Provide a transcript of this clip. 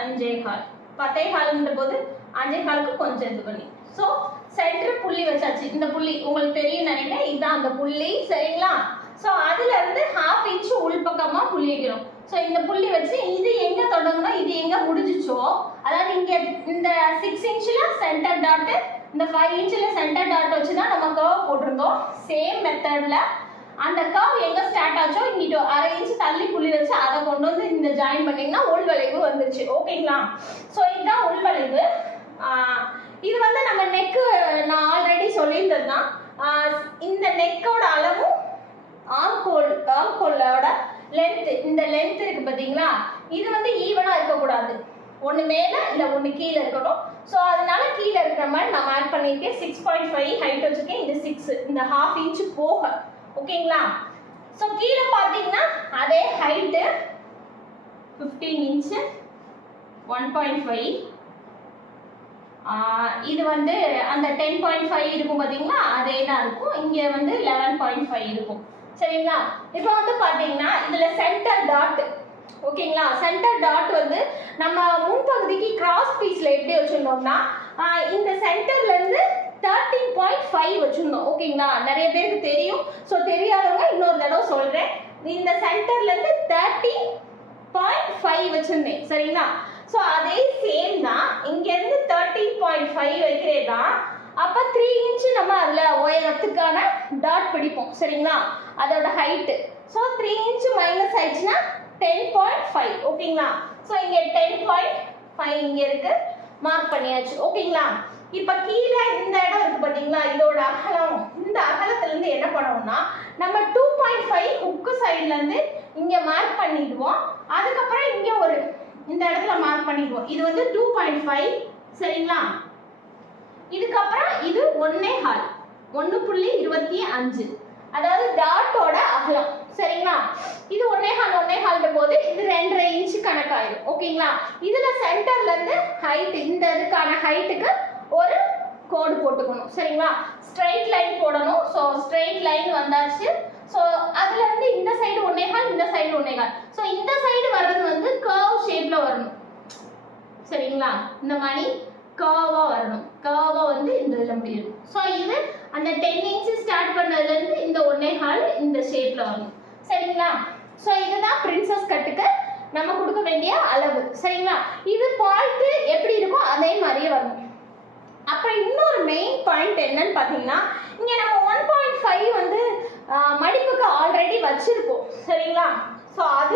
5.25 10.25ன்ற போது 5.25க்கு கொஞ்சம் இது பண்ணி. ஸோ சென்டர் புள்ளி வச்சாச்சு. இந்த புள்ளி உங்களுக்கு தெரியும் நினைக்கிறேன், இதுதான் அந்த புள்ளி. சரிங்களா? ஸோ அதுல இருந்து 1/2 இன்ச் உள்பக்கமா புள்ளி வைக்கணும். ஸோ இந்த புள்ளி வச்சு இது எங்க தொடங்கணும், இது எங்க முடிஞ்சிச்சோ, அதாவது இங்க இந்த 6 இன்ச்ல சென்டர் டாட், இந்த 5 இன்ச்ல சென்டர் டாட் வச்சு தான் நம்ம கர்வ் போட்டிருந்தோம். சேம் மெத்தட்ல அந்த கர்வ் எங்க ஸ்டார்ட் ஆச்சோ இங்கிட்ட 1/2 இன்ச் தள்ளி புள்ளி வச்சு அதை கொண்டு வந்து இந்த ஜாயின் பண்ணீங்கன்னா உள்வளைவு வந்துருச்சு. ஓகேங்களா? ஸோ இதுதான் உள்வளைவு. இது வந்து நம்ம நெக்கு நான் ஆல்ரெடி சொல்லியிருந்தது தான். இந்த நெக்கோட அளவும் ஆம்கோலோட லென்த், இந்த லென்த் இருக்கு பார்த்தீங்களா, இது வந்து ஈவனாக இருக்கக்கூடாது. ஒன்று மேலே இல்லை ஒன்று கீழே இருக்கணும். ஸோ அதனால கீழே இருக்கிற மாதிரி நான் ஆட் பண்ணியிருக்கேன். 6.5 ஹைட் வச்சுருக்கேன். இது 6, இந்த 1/2 இன்ச்சு போக. ஓகேங்களா? ஸோ கீழே பார்த்தீங்கன்னா அதே ஹைட்டு 15 இன்ச்சு 1.5. இது வந்து அந்த 10.5 இருக்கும் பார்த்தீங்களா, அதே தான் இருக்கும். இங்கே வந்து 11.5 இருக்கும். சரிங்களா? இப்போ வந்து பார்த்தீங்கன்னா இதில் சென்டர் டாட். ஓகேங்களா? சென்டர் டாட் வந்து நம்ம முன்பகுதிக்கு கிராஸ் பீஸில் எப்படி வச்சுருந்தோம்னா இந்த சென்டர்லேருந்து 13.5 வச்சுருந்தோம். ஓகேங்களா? நிறைய பேருக்கு தெரியும். ஸோ தெரியாதவங்க இன்னொரு தடவை சொல்கிறேன். இந்த சென்டர்லேருந்து 13.5 வச்சுருந்தேன். சரிங்களா? ஸோ அதே சேம் தான் இங்கேருந்து 13.5 வைக்கிறேன்னா அப்போ 3 இன்ச்சு நம்ம அதில் உயரத்துக்கான டாட் பிடிப்போம். சரிங்களா? அதோட ஹைட்டு. ஸோ 3 இன்ச்சு மைனஸ் ஆயிடுச்சுன்னா 10.5. ஓகேங்களா? ஸோ இங்கே 10.5 இங்கே இருக்கு, மார்க் பண்ணியாச்சு. ஓகேங்களா? இப்போ கீழே இந்த இடம் இருக்கு பார்த்தீங்களா, இதோட அகலம். இந்த அகலத்துலேருந்து என்ன பண்ணுவோம்னா நம்ம 2.5 ஹுக்கு சைட்லேருந்து இங்கே மார்க் பண்ணிடுவோம். அதுக்கப்புறம் இங்கே ஒரு இந்த இடத்துல மார்க் பண்ணிடுவோம். இது வந்து 2.5. சரிங்களா? இதுக்கப்புறம் இது 1.25 1.25, அதாவது டாட்டோட அகலம். சரிங்களா? இது 1.25 போது இது 2.5 இன்ச்சு கணக்காயிடும். ஓகேங்களா? இதுல சென்டர்ல இருந்து ஹைட், இந்த இதுக்கான ஹைட்டுக்கு ஒரு கோடு போட்டுக்கணும். சரிங்களா? ஸ்ட்ரைட் லைன் போடணும். ஸோ ஸ்ட்ரைட் லைன் வந்தாச்சு. ஸோ அதுல இருந்து இந்த சைடு 1.25, இந்த சைடு 1.25. ஸோ இந்த சைடு வர்றது வந்து கர்வ் ஷேப்ல வரணும். சரிங்களா? இந்த மாதிரி கர்வா வரணும். கர்வா வந்து இந்த இதில் முடியும். ஸோ இது அந்த 10 இன்ச்சு ஸ்டார்ட் பண்ணதுலேருந்து இந்த 1.25 இந்த ஷேப்ல வரணும். சரிங்களா? ஸோ இதுதான் பிரின்சஸ் கட்டுக்கு நம்ம கொடுக்க வேண்டிய அளவு. சரிங்களா? இது பாயிண்ட் எப்படி இருக்கோ அதே மாதிரியே வரணும். அப்புறம் இன்னொரு மெயின் பாயிண்ட் என்னன்னு பார்த்தீங்கன்னா, இங்கே நம்ம 1.5 வந்து மடிப்புக்கு ஆல்ரெடி வச்சிருக்கோம். சரிங்களா? ஸோ அது